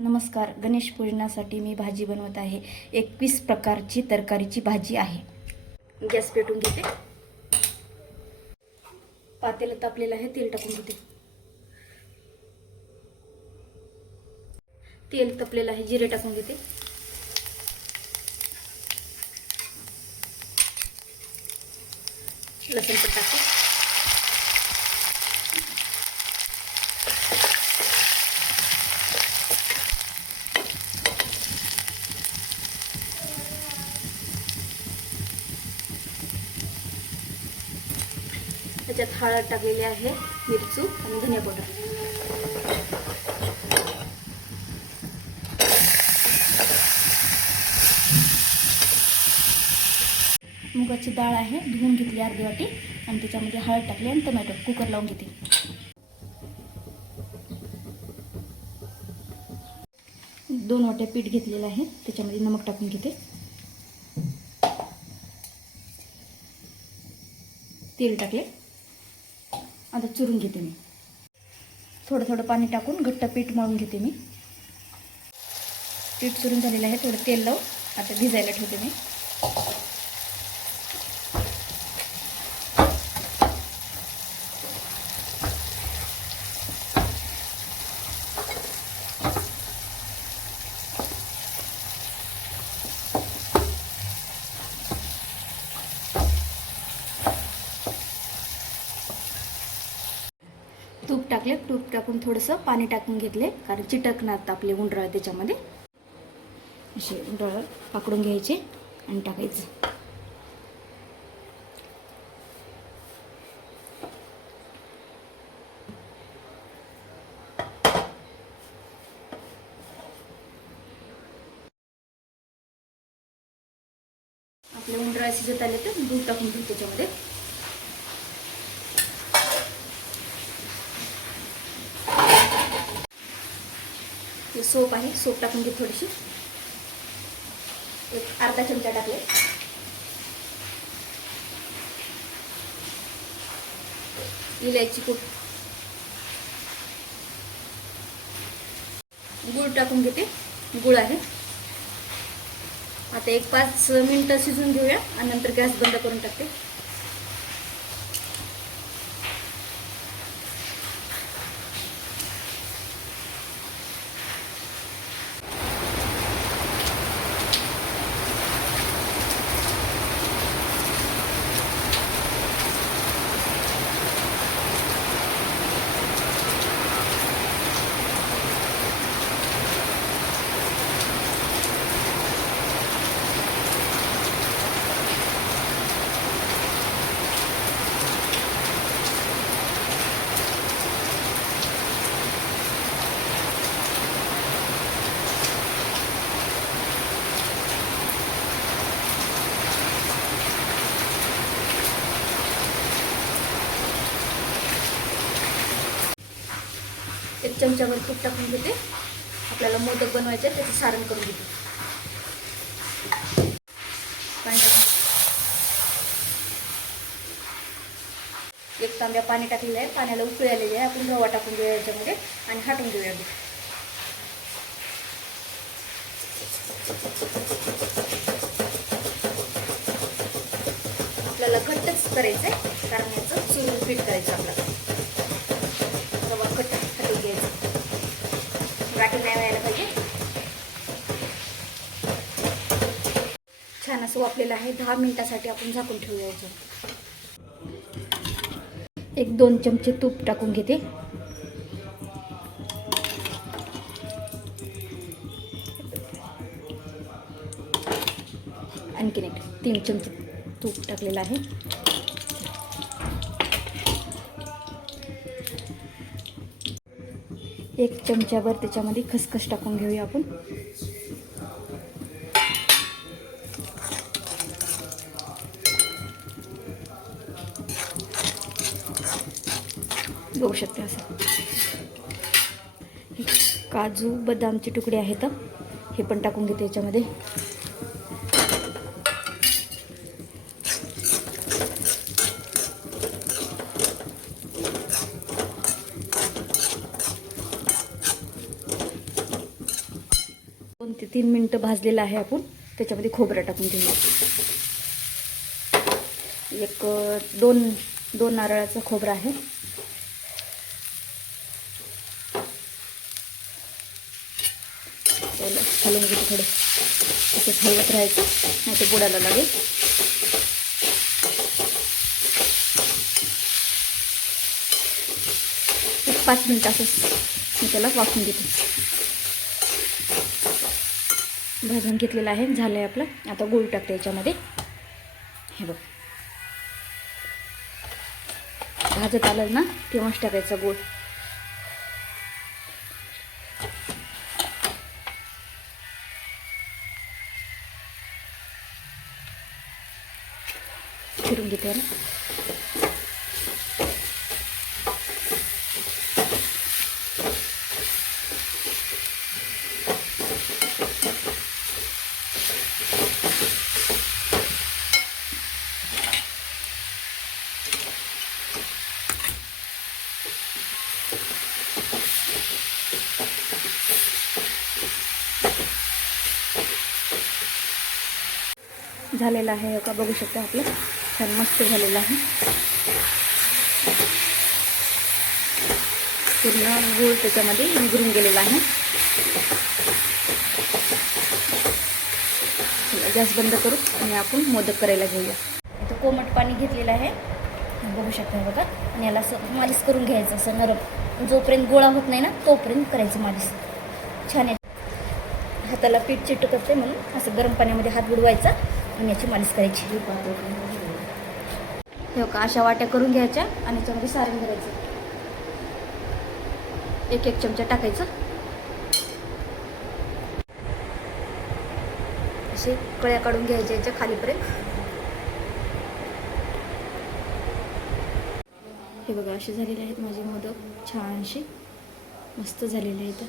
नमस्कार गणेश पूजनासाठी मी भाजी बनवत आहे. एकवीस प्रकारची तरकारीची भाजी आहे. गॅस पेटून घेते. पातेलं तापलेलं आहे तेल टाकून घेते. तेल तपलेलं आहे जिरे टाकून घेते. लसूण पण टाकते. त्याच्यात हळद टाकलेली आहे मिरचू आणि धनिया पावडर मुगाची डाळ आहे धुवून घेतली अर्धी वाटी आणि त्याच्यामध्ये हळद टाकली आणि टोमॅटो कुकर लावून घेते दोन वाट्या पीठ घेतलेलं आहे त्याच्यामध्ये नमक टाकून घेते. तेल टाकले. आता चुरून घेते मी. थोडं थोडं पाणी टाकून घट्ट पीठ मळून घेते मी. पीठ चुरून झालेलं आहे थोडं तेल लावून आता भिजायला ठेवते मी. तूप टाकले तूप टाकून थोडंसं पाणी टाकून घेतले कारण चिटकणार आपले उंडराळ त्याच्यामध्ये. असे उंडराळ पाकडून घ्यायचे आणि टाकायचे. आपले उंडराळ जे आले तर दूध टाकून घेऊ त्याच्यामध्ये. हे सोप आहे सोप टाकून घे थोडीशी. एक अर्धा चमचा टाकले इलायची खूप गुळ टाकून घेते. गुळ आहे. आता एक पाच मिनिटं शिजून घेऊया आणि नंतर गॅस बंद करून टाकते. एक चमच्यावर तूप टाकून घेते. आपल्याला मोदक बनवायचे त्याचं सारण करून घेते. पाणी टाकून एक तांब्या पाणी टाकलेलं आहे. पाण्याला उकळी आलेली आहे. आपण रवा टाकून घेऊया याच्यामध्ये आणि हाटून घेऊया आधी. आपल्याला घट्टच करायचं आहे कारण याचं चुरून पीठ करायचं आपल्याला रवा घट्ट हाटून घ्यायचं गाठी नाही व्हायला पाहिजे छान असं वापलेलं आहे. दहा मिनिटासाठी आपण झाकून ठेवूया याच्यावर एक दोन चमचे तूप टाकून घेते. आणखीन एक तीन चमचे तूप टाकलेलं आहे. एक चमच्यावर त्याच्यामध्ये खसखस टाकून घेऊया आपण. बघू शकते असं. काजू बदामचे तुकडे आहेत. हे पण टाकून घेते याच्यामध्ये. दोन ते तीन मिनटं भाजलेलं आहे आपण. त्याच्यामध्ये खोबरं टाकून घेऊया एक दोन दोन नारळाचं खोबरं आहे त्याला हलवून घेते थोडे. असंच हलवत राहायचं नाही ते बुडायला लागेल. एक पाच मिनटं असंच मी त्याला वाफून घेते भाजून घेतलेलं आहे झालं आहे आपलं. आता गूळ टाकते याच्यामध्ये. हे बघ. भाजत आलं ना तेव्हाच टाकायचं गोड करून घेते ना. झालेलं आहे का? बघू शकता आपलं. छान मस्त झालेलं आहे. पूर्ण गूळ त्याच्यामध्ये निघरून गेलेला आहे. गॅस बंद करू आणि आपण मोदक करायला घेऊया. इथं कोमट पाणी घेतलेलं आहे. बघू शकता बघा. आणि याला असं मालिश करून घ्यायचं असं नरम. जोपर्यंत गोळा होत नाही ना तोपर्यंत करायचं मालिश. छान आहे. हाताला पीठ चिटकत आहे म्हणून असं गरम पाण्यामध्ये हात बुडवायचा आणि याची मालिश करायची. हे का अशा वाट्या करून घ्यायच्या आणि याच्यामध्ये सारण भरायचं एक एक चमचा टाकायचं. असे कळ्या काढून घ्यायच्या याच्या खालीपर्यंत. हे बघा असे झालेले आहेत माझे मोदक. छानशी मस्त झालेले आहेत.